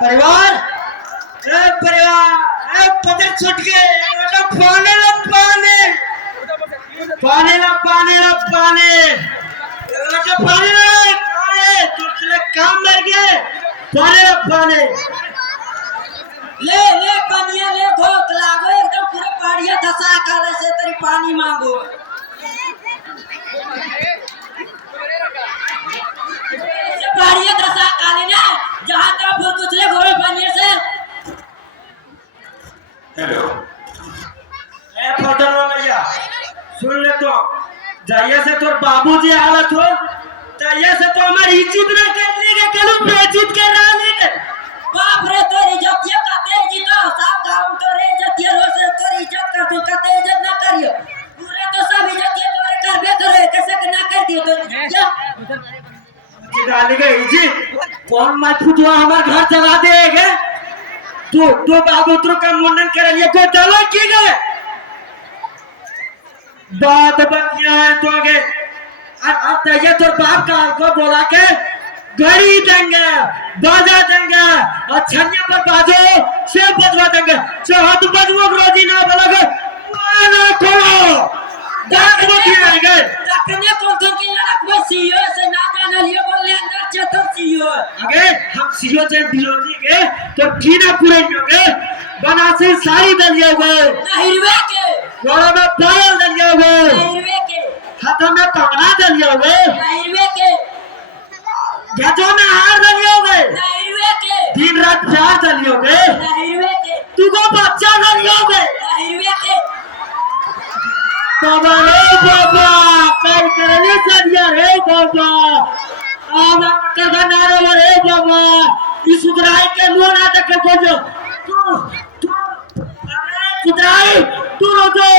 परिवार पता छूट गए पानी ना पानी पानी ना पानी ना पानी पानी ना तुझे काम लग गए पानी ना पानी ले ले पानिया ले भूख लागो एकदम पूरे पाड़िया धसा काले से तेरी पानी मांगो पाड़िया धसा काले ना जहाँ तक फूल कुछ ले घोड़े पानी से हेलो फटन भैया सुन ले तो जाइए से तो बाबूजी हालत हो जाइए से तो हमारी इज्जत ना कर लेगा कल बेइज्जत कर रहा है बाप रे तोरी इज्जत का तेज तो सब गांव तोरे इज्जत रो से तोरी इज्जत कर तू का इज्जत ना करियो पूरे तो सब इज्जत तोरे करबे करे कैसे के ना कर दियो तो जा डालेगा इज्जत कौन मत फुटवा हमारे घर चला देगा तू बाबू का मुंडन कर लिया कोई चलो की गए बात बतिया है तो आगे अब तैयार तो बाप का को बोला के घड़ी देंगे बाजा देंगे और छन्या पर बाजो से बजवा देंगे चाहत बजवो रोजी ना बोलोगे ना खोलो डाक बती रहेंगे तकने कौन की लड़क में सीओ से ना जाना लियो बोले अंदर चतुर सीओ अगे हम सीओ से बिलोजी के तो कीना पूरे होगे बनासे सारी दलिया हुए हिरवे के गोड़ा में पायल दलिया हुए हिरवे के हाथों में कंगना दलिया हुए हिरवे के गजों में हार दलिया हुए हिरवे के दिन रात प्यार दलिया हुए हिरवे के तू को बच्चा दलिया हुए हिरवे के बाबा रे बाबा कल करने सदिया रे बाबा आना कदा नारे रे बाबा इस सुधराई के लो ना तक को जो तू सुधराई तू रोजो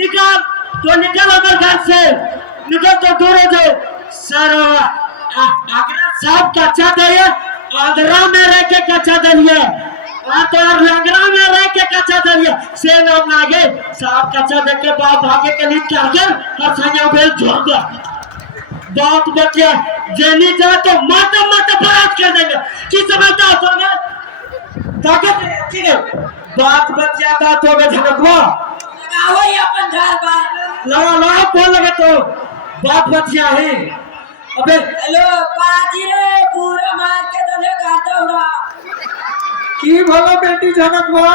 निकल तो निकल अगर घर से निकल तो दूर हो जाओ सर अगर सब कच्चा दे आंध्रा में रह के कच्चा दलिया तो लंगरा में रह के कच्चा दलिया से लोग आगे साफ कच्चा देख के बाप भागे के लिए कर और संया बेल छोड़ दो बात बच्चे जेनी जा तो मत बरात कर देंगे कि समझता हो तो ताकत ठीक है बात बच्चा का तो झटकवा लगाओ ये अपन घर पर लगा बोल लगे तो बात बच्चा है अबे हेलो पाजी रे पूरा मार के तो ले काटा उड़ा की भलो बेटी झटकवा